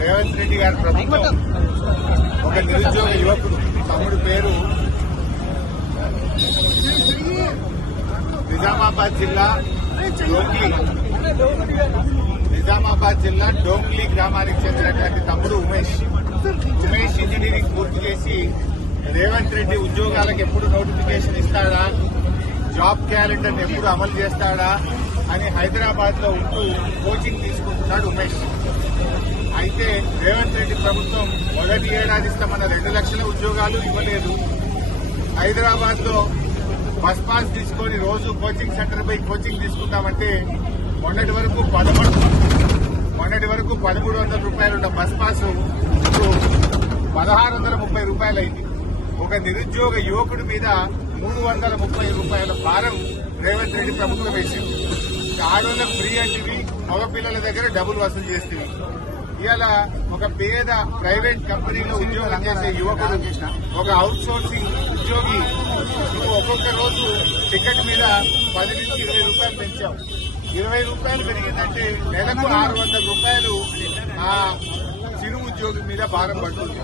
రేవంత్ రెడ్డి గారి ప్రభుత్వం ఒక నిరుద్యోగ యువకుడు తమ్ముడు పేరు నిజామాబాద్ జిల్లా డోంగ్లీ గ్రామానికి చెందినటువంటి తమ్ముడు ఉమేష్ ఇంజనీరింగ్ పూర్తి చేసి రేవంత్ రెడ్డి ఉద్యోగాలకు ఎప్పుడు నోటిఫికేషన్ ఇస్తాడా, జాబ్ క్యాలెండర్ ఎప్పుడు అమలు చేస్తాడా అని హైదరాబాద్ లో ఉంటూ కోచింగ్ తీసుకుంటున్నాడు ఉమేష్. అయితే రేవంత్ రెడ్డి ప్రభుత్వం మొదటి ఏడాది ఇస్తామన్న 2 లక్షల ఉద్యోగాలు ఇవ్వలేదు. హైదరాబాద్ లో బస్ పాస్ తీసుకొని రోజు కోచింగ్ సెంటర్ పై కోచింగ్ తీసుకుంటామంటే మొన్నటి వరకు 1,300 రూపాయలు ఉన్న బస్ పాస్ ఇప్పుడు 1,630 రూపాయలు అయింది. ఒక నిరుద్యోగ యువకుడి మీద 330 రూపాయల భారం రేవంత్ రెడ్డి ప్రభుత్వం వేసింది. ఆడోళ్ళకు ఫ్రీ అంటివి, మగపిల్లల దగ్గర డబ్బులు వసూలు చేస్తుంది. ఇవాళ ఒక పేద ప్రైవేట్ కంపెనీలో ఉద్యోగం చేసే యువకుడు, ఒక అవుట్ సోర్సింగ్ ఉద్యోగి ఒక్కొక్క రోజు టికెట్ మీద 10 నుంచి 20 రూపాయలు పెంచాం. 20 రూపాయలు పెరిగిందంటే నెలకు 600 రూపాయలు ఆ చిరు ఉద్యోగి మీద భారం పడుతుంది,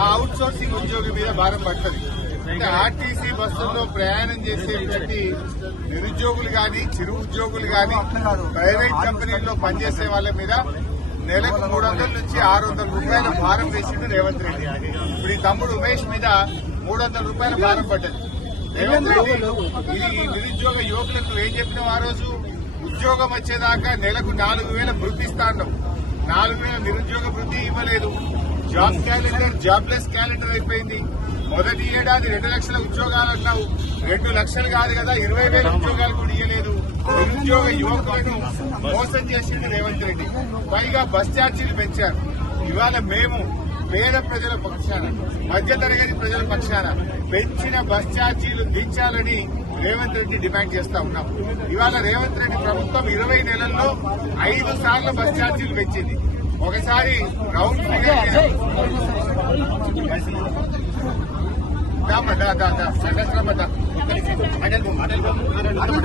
ఆ అవుట్ సోర్సింగ్ ఉద్యోగి మీద భారం పడుతుంది. అంటే ఆర్టీసీ బస్సుల్లో ప్రయాణం చేసేటువంటి నిరుద్యోగులు గాని, చిరు ఉద్యోగులు గాని, ప్రైవేట్ కంపెనీల్లో పనిచేసే వాళ్ళ మీద నెలకు 300 నుంచి 600 రూపాయల భారం వేసింది రేవంత్ రెడ్డి. ఇప్పుడు ఈ తమ్ముడు ఉమేష్ మీద 300 రూపాయల భారం పడ్డది. రేవంత్ రెడ్డి ఈ నిరుద్యోగ యువకులకు ఏం చెప్పినావు? ఆ రోజు ఉద్యోగం వచ్చేదాకా నెలకు 4,000 వృద్ధి ఇస్తాను. 4,000 నిరుద్యోగ వృద్ధి ఇవ్వలేదు. జాబ్ క్యాలెండర్ జాబ్లెస్ క్యాలెండర్ అయిపోయింది. మొదటి ఏడాది 2 లక్షల ఉద్యోగాలు అన్నావు, 2 లక్షలు కాదు కదా 20,000 ఉద్యోగాలు కూడా ఇవ్వలేదు. నిరుద్యోగ యువకులను మోసం చేసింది రేవంత్ రెడ్డి. పైగా బస్ ఛార్జీలు పెంచారు. ఇవాళ మేము పేద ప్రజల పక్షాన, మధ్యతరగతి ప్రజల పక్షాన పెంచిన బస్ ఛార్జీలు దించాలని రేవంత్ రెడ్డి డిమాండ్ చేస్తా ఉన్నాం. ఇవాళ రేవంత్ రెడ్డి ప్రభుత్వం 20 నెలల్లో 5 సార్లు బస్ ఛార్జీలు పెంచింది. ఒకసారి రౌండ్ ఫిగర్